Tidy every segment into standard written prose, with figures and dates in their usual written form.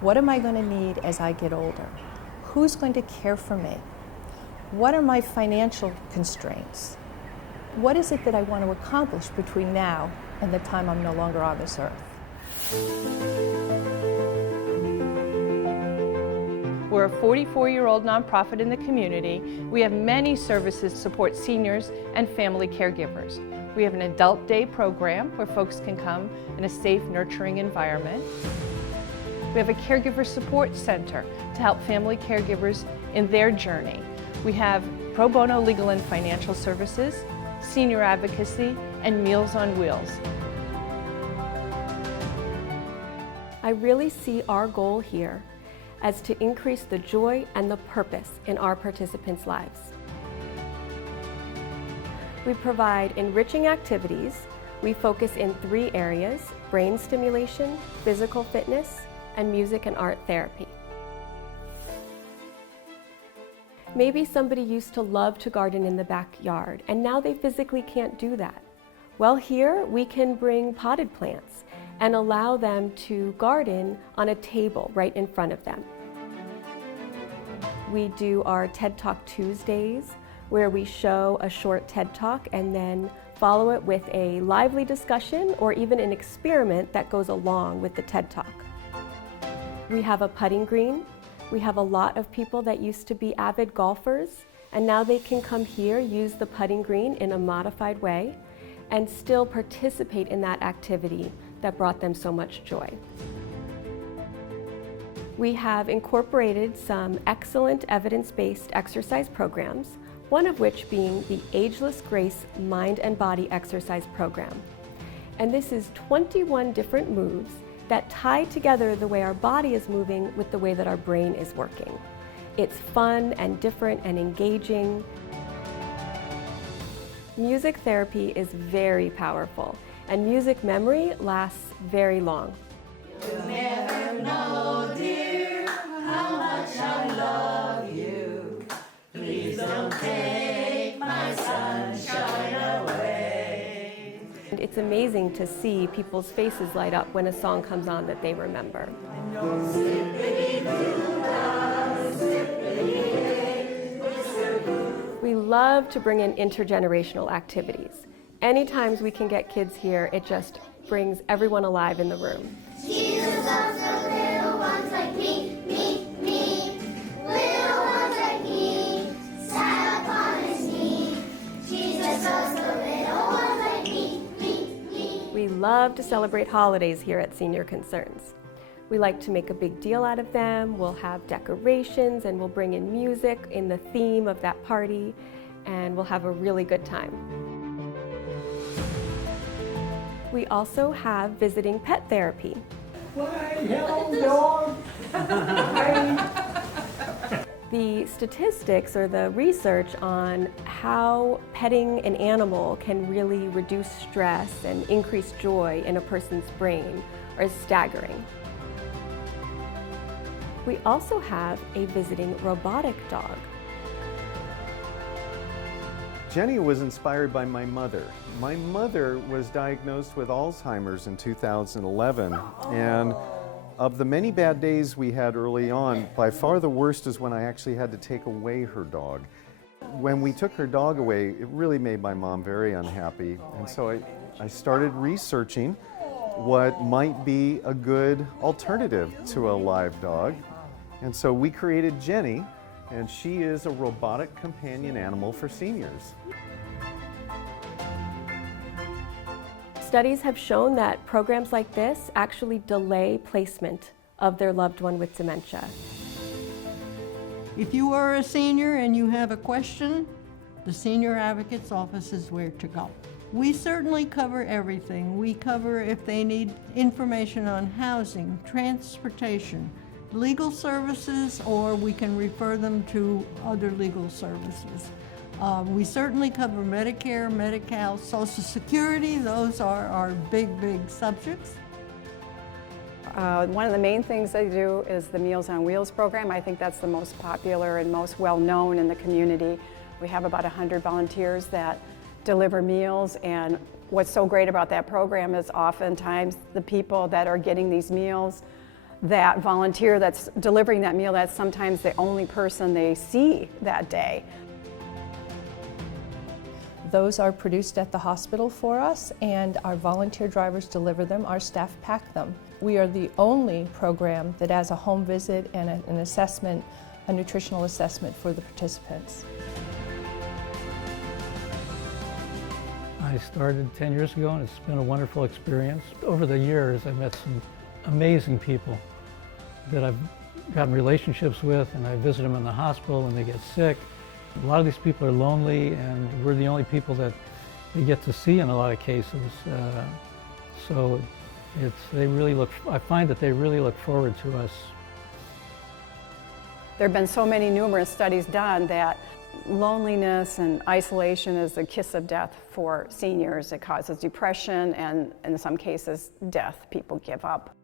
What am I going to need as I get older? Who's going to care for me? What are my financial constraints? What is it that I want to accomplish between now and the time I'm no longer on this earth? We're a 44-year-old nonprofit in the community. We have many services to support seniors and family caregivers. We have an adult day program where folks can come in a safe, nurturing environment. We have a caregiver support center to help family caregivers in their journey. We have pro bono legal and financial services, senior advocacy, and Meals on Wheels. I really see our goal here as to increase the joy and the purpose in our participants' lives. We provide enriching activities. We focus in 3 areas: brain stimulation, physical fitness, and music and art therapy. Maybe somebody used to love to garden in the backyard, and now they physically can't do that. Well, here we can bring potted plants and allow them to garden on a table right in front of them. We do our TED Talk Tuesdays, where we show a short TED Talk and then follow it with a lively discussion or even an experiment that goes along with the TED Talk. We have a putting green. We have a lot of people that used to be avid golfers, and now they can come here, use the putting green in a modified way, and still participate in that activity that brought them so much joy. We have incorporated some excellent evidence-based exercise programs, one of which being the Ageless Grace Mind and Body Exercise Program. And this is 21 different moves that tie together the way our body is moving with the way that our brain is working. It's fun and different and engaging. Music therapy is very powerful, and music memory lasts very long. You'll never know, dear, how much I love you. Please don't take my sunshine away. It's amazing to see people's faces light up when a song comes on that they remember. We love to bring in intergenerational activities. Anytime we can get kids here, it just brings everyone alive in the room. Jesus loves the little ones like me, little ones like me, sat upon his knee. Jesus loves the little ones like me. We love to celebrate holidays here at Senior Concerns. We like to make a big deal out of them. We'll have decorations and we'll bring in music in the theme of that party, and we'll have a really good time. We also have visiting pet therapy. The statistics or the research on how petting an animal can really reduce stress and increase joy in a person's brain are staggering. We also have a visiting robotic dog. Jenny was inspired by my mother. My mother was diagnosed with Alzheimer's in 2011, and of the many bad days we had early on, by far the worst is when I actually had to take away her dog. When we took her dog away, it really made my mom very unhappy, and so I started researching what might be a good alternative to a live dog. And so we created Jenny, and she is a robotic companion animal for seniors. Studies have shown that programs like this actually delay placement of their loved one with dementia. If you are a senior and you have a question, the Senior Advocate's Office is where to go. We certainly cover everything. We cover if they need information on housing, transportation, legal services, or we can refer them to other legal services. We certainly cover Medicare, Medi-Cal, Social Security. Those are our big subjects. One of the main things they do is the Meals on Wheels program. I think that's the most popular and most well-known in the community. We have about 100 volunteers that deliver meals, and what's so great about that program is oftentimes the people that are getting these meals that volunteer that's delivering that meal, that's sometimes the only person they see that day. Those are produced at the hospital for us, and our volunteer drivers deliver them, our staff pack them. We are the only program that has a home visit and an assessment, a nutritional assessment for the participants. I started 10 years ago, and it's been a wonderful experience. Over the years, I've met some amazing people that I've gotten relationships with, and I visit them in the hospital when they get sick. A lot of these people are lonely, and we're the only people that they get to see in a lot of cases. So I find that they really look forward to us. There have been so many numerous studies done that loneliness and isolation is the kiss of death for seniors. It causes depression and, in some cases, death. People give up.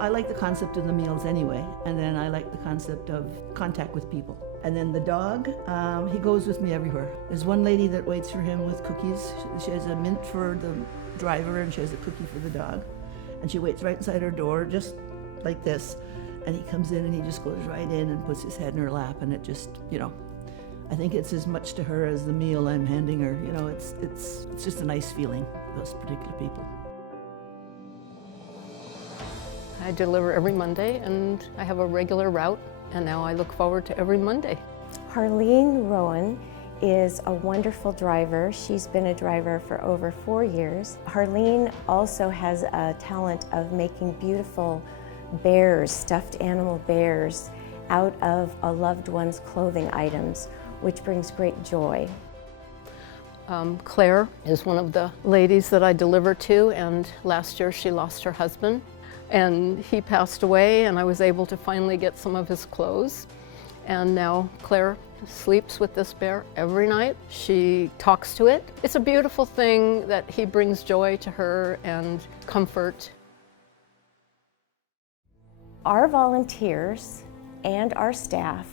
I like the concept of the meals anyway, and then I like the concept of contact with people. And then the dog, he goes with me everywhere. There's one lady that waits for him with cookies. She has a mint for the driver, and she has a cookie for the dog. And she waits right inside her door, just like this. And he comes in and he just goes right in and puts his head in her lap, and it just, I think it's as much to her as the meal I'm handing her. It's just a nice feeling, those particular people. I deliver every Monday, and I have a regular route, and now I look forward to every Monday. Harleen Rowan is a wonderful driver. She's been a driver for over 4 years. Harleen also has a talent of making beautiful bears, stuffed animal bears, out of a loved one's clothing items, which brings great joy. Claire is one of the ladies that I deliver to, and last year she lost her husband. And he passed away, and I was able to finally get some of his clothes. And now Claire sleeps with this bear every night. She talks to it. It's a beautiful thing that he brings joy to her and comfort. Our volunteers and our staff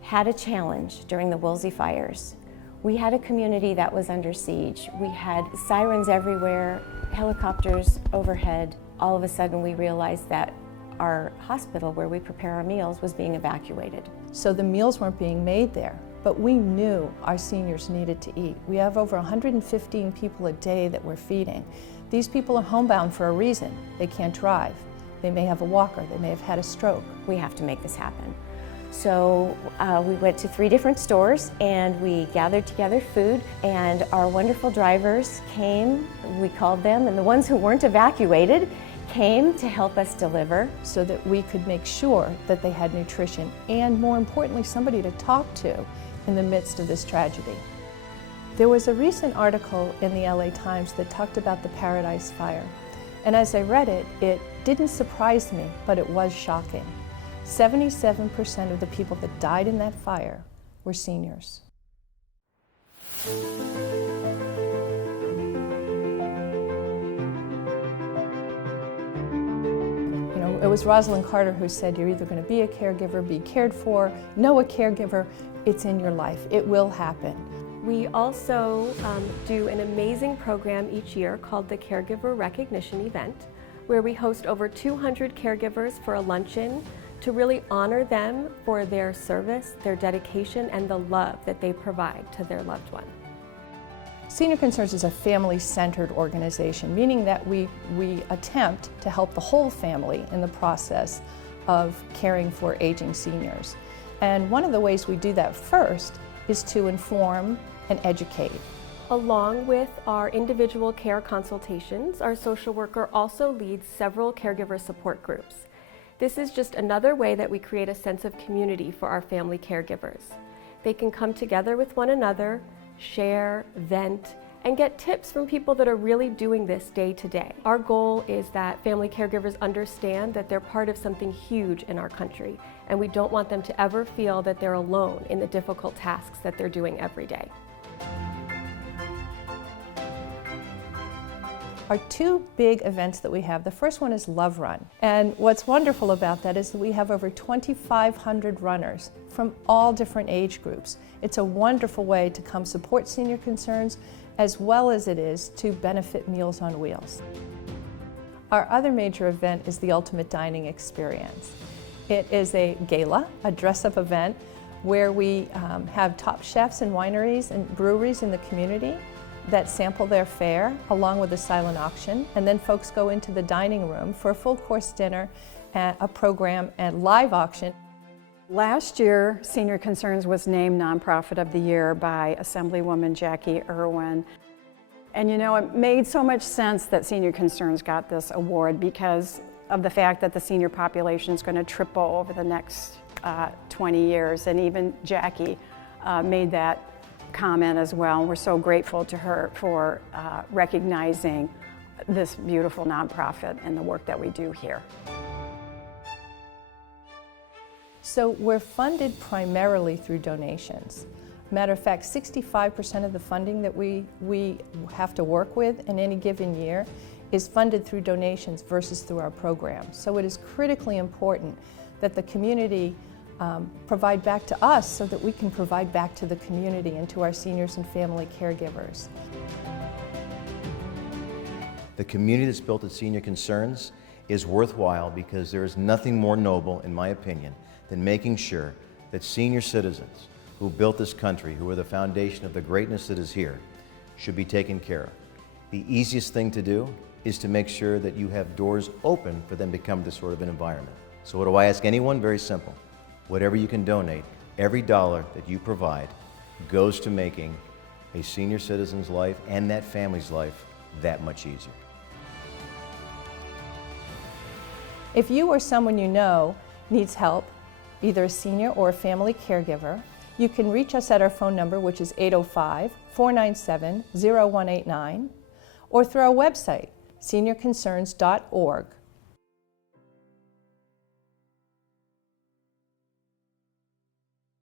had a challenge during the Woolsey fires. We had a community that was under siege. We had sirens everywhere, helicopters overhead. All of a sudden we realized that our hospital where we prepare our meals was being evacuated. So the meals weren't being made there, but we knew our seniors needed to eat. We have over 115 people a day that we're feeding. These people are homebound for a reason. They can't drive. They may have a walker. They may have had a stroke. We have to make this happen. So we went to 3 different stores and we gathered together food, and our wonderful drivers came, we called them, and the ones who weren't evacuated came to help us deliver. So that we could make sure that they had nutrition and, more importantly, somebody to talk to in the midst of this tragedy. There was a recent article in the LA Times that talked about the Paradise Fire. And as I read it, it didn't surprise me, but it was shocking. 77% of the people that died in that fire were seniors. It was Rosalind Carter who said, you're either going to be a caregiver, be cared for, know a caregiver, it's in your life, it will happen. We also do an amazing program each year called the Caregiver Recognition Event, where we host over 200 caregivers for a luncheon to really honor them for their service, their dedication, and the love that they provide to their loved one. Senior Concerns is a family-centered organization, meaning that we attempt to help the whole family in the process of caring for aging seniors. And one of the ways we do that first is to inform and educate. Along with our individual care consultations, our social worker also leads several caregiver support groups. This is just another way that we create a sense of community for our family caregivers. They can come together with one another, share, vent, and get tips from people that are really doing this day to day. Our goal is that family caregivers understand that they're part of something huge in our country, and we don't want them to ever feel that they're alone in the difficult tasks that they're doing every day. Our two big events that we have, the first one is Love Run. And what's wonderful about that is that we have over 2,500 runners from all different age groups. It's a wonderful way to come support senior concerns as well as it is to benefit Meals on Wheels. Our other major event is the Ultimate Dining Experience. It is a gala, a dress-up event, where we have top chefs and wineries and breweries in the community that sample their fare along with a silent auction, and then folks go into the dining room for a full course dinner, a program, and live auction. Last year, Senior Concerns was named Nonprofit of the Year by Assemblywoman Jackie Irvine. And you know, it made so much sense that Senior Concerns got this award because of the fact that the senior population is going to triple over the next 20 years. And even Jackie made that comment as well. We're so grateful to her for recognizing this beautiful nonprofit and the work that we do here. So we're funded primarily through donations. Matter of fact, 65% of the funding that we have to work with in any given year is funded through donations versus through our programs. So it is critically important that the community provide back to us so that we can provide back to the community and to our seniors and family caregivers. The community that's built at Senior Concerns is worthwhile because there is nothing more noble, in my opinion, than making sure that senior citizens who built this country, who are the foundation of the greatness that is here, should be taken care of. The easiest thing to do is to make sure that you have doors open for them to come to this sort of an environment. So what do I ask anyone? Very simple. Whatever you can donate, every dollar that you provide goes to making a senior citizen's life and that family's life that much easier. If you or someone you know needs help, either a senior or a family caregiver, you can reach us at our phone number, which is 805-497-0189, or through our website, seniorconcerns.org.